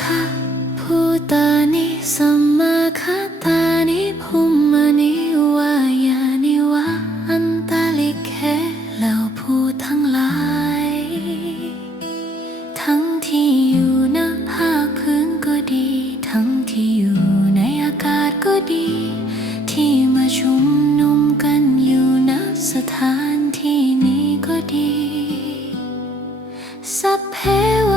ทะภูตานิสัมมาคาตานิภูมานิวายานิวะอันตาลิเคแล้วผู้ทั้งหลาย ทั้งที่อยู่ณภาคพื้นก็ดี ทั้งที่อยู่ในอากาศก็ดี ที่มาชุมนุมกันอยู่ณสถานที่นี้ก็ดี สัพเพว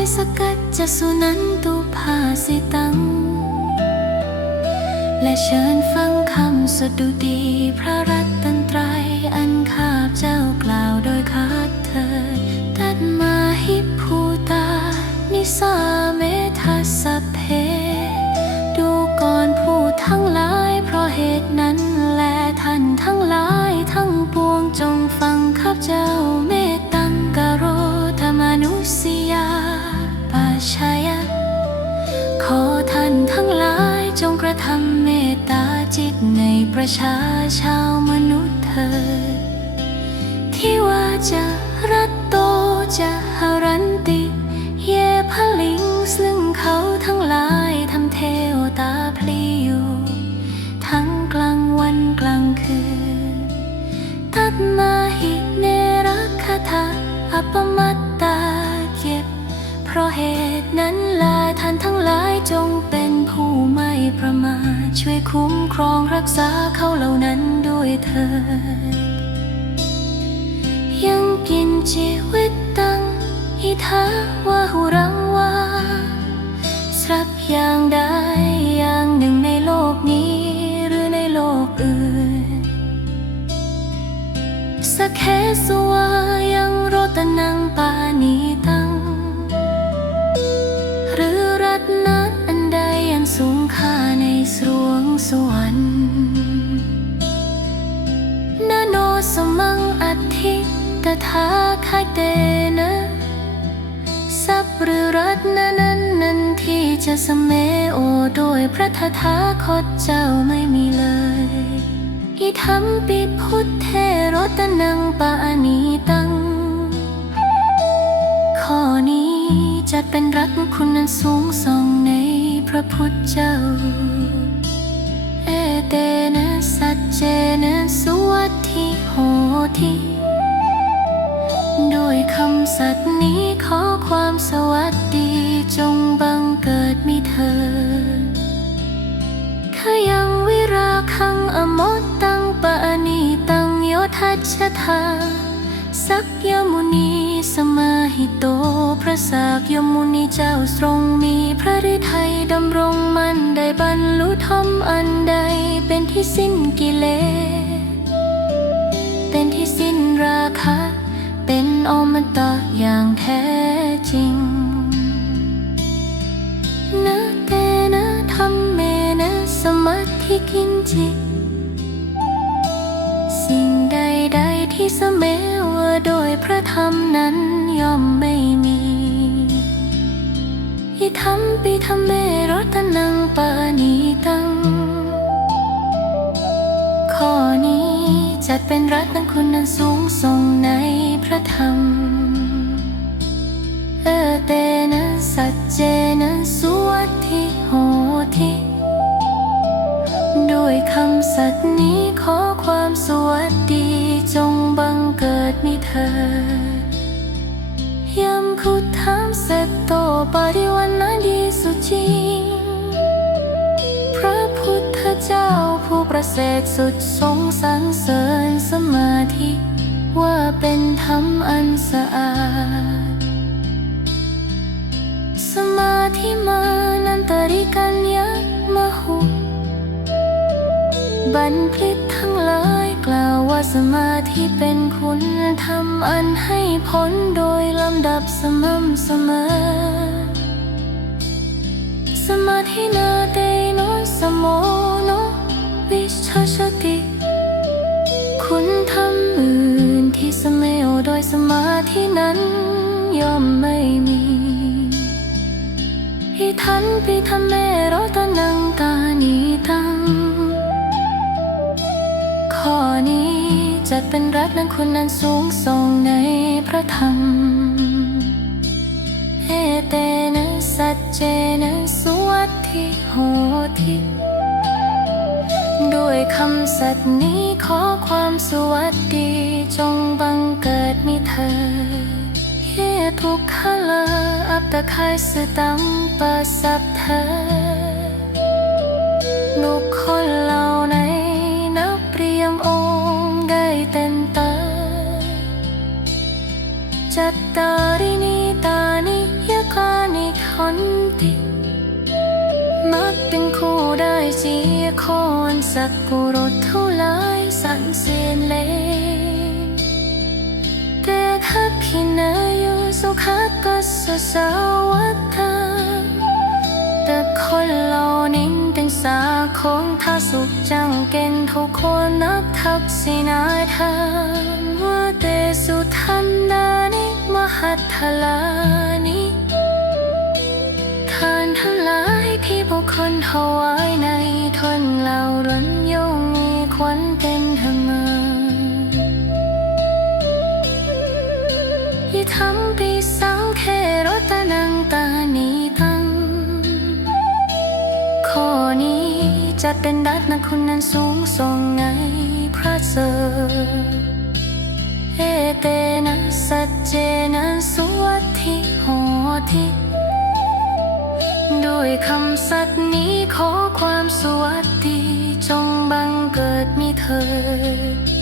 ปิสกัจจสุนันตุภาสิตัง และเชิญฟังคำสดุดีพระรัตนตรัยอันข้าพเจ้ากล่าวโดยคาดเถิดตัดมาหิภูตา นิสาเมทัสเพ ดูก่อนผู้ทั้งหลาย เพราะเหตุนั้น และท่านทั้งหลายทั้งปวงจงฟังข้าเจ้าเม ประชาชาวมนุษย์เถิดที่ว่าจะรัตโตจะหรันติ เยพลิงซึ่งเขาทั้งหลายทำเทวตาพลีอยู่ ทั้งกลางวันกลางคืน ตัดมาหิเนรักคทาอปมัตตาเก็บ เพราะเหตุนั้นแลท่านทั้งหลายจงเป็นผู้ไม่ประมาท ช่วยคุ้มครองรักษาเขาเหล่านั้นด้วยเถิดยังกินชีวิตตั้งอิทาวาหุรังวาสักอย่างใดอย่างหนึ่งในโลกนี้หรือในโลกอื่น สักแค่สวายังโรตนังปานีตัง สวรรค์นโนสมังอัตถิตถาคาเตนะสัพหรือรัตนนั้นนั้นที่จะสเมโอโดยพระทถาคตเจ้าไม่มีเลยอิทัมปิพุทธเทรตนังปานีตัง ข้อนี้จัดเป็นรักคุณนั้นสูงส่งในพระพุทธเจ้า เตนะสัจเจนะสุวัตถิโหทิด้วยคำสัตย์นี้ขอความสวัสดีจงบังเกิดมีเธอขยังวิราคังอมตตังปะนีตังโยทัชธาสักยมุนีสมาหิโต พระสากยมุนีเจ้าทรงมีพระฤทัยดำรงมันได้บรรลุธรรมอัน ที่สิ้นกิเลสเป็นที่สิ้นราคะ เป็นอมตะอย่างแท้จริงนะเตนะธรรมเมนะสมาธิกินจิต สิ่งใดๆที่เสมอโดยพระธรรมนั้นย่อมไม่มีอิทัมปิธรรมเมรตนังปานีตัง ข้อนี้จัดเป็นรัตนคุณนั้นสูงส่งในพระธรรม เอเตนะสัจเจนะสุวัตถิโหทิด้วยคำสัตย์นี้ขอความสวัสดีจงบังเกิดมีเธอยามคุดถามเสร็จโตปริวันนาดีสุจริงพระพุทธเจ้า ผู้ประเสริฐสุดทรงสรรเสริญสมาธิ ว่าเป็นธรรมอันสะอาด สมาธิมานันตริกัญญามหุบัณฑิตทั้งหลายกล่าวว่าสมาธิเป็นคุณธรรมอันให้ผลโดยลำดับสม่ำเสมอ สมาธินาเตโนสมโมโนวิชติ คุณธรรมอื่นที่สมเมโอโดยสมาธินั้นย่อมไม่มีอิทันปิทำเมโรตนังตานีตัง ข้อนี้จัดเป็นรักนั้นคุณนั้นสูงส่งในพระธรรม เอเตนะสัจเจนะสวัสดิโหติ ด้วยคำสัตย์นี้ขอความสวัสดี จงบังเกิดมีเธอเฮทุกขลาอัปตะคายสตังปัสสับเธอบุคคลเหล่าในนับเรียงองค์ได้เต็มตาจัตตารินิตานิยกานิขันติ มักเป็นคู่ได้เสียคนสัตว์ปุรุษเท่าลายสันเสนเลนแต่ถ้าพินายุสุขัดก็สสาวัตถาแต่คนเหล่านี้เป็นสาของท้าสุขจังเกณฑ์ทุกคนนับทักษินาธรรมว่าเตสุทันนานิมหัตถลา ผู้คนถวายในทนเหล่าร้นยงมีควันเป็นธรรมายิทำปีสาวแค่รถตนังตานีตังข้อนี้จะเป็นดัดนะคุณนั้นสูงส่งไง ด้วยคำสัตย์นี้ขอความสวัสดี จงบังเกิดมีเธอ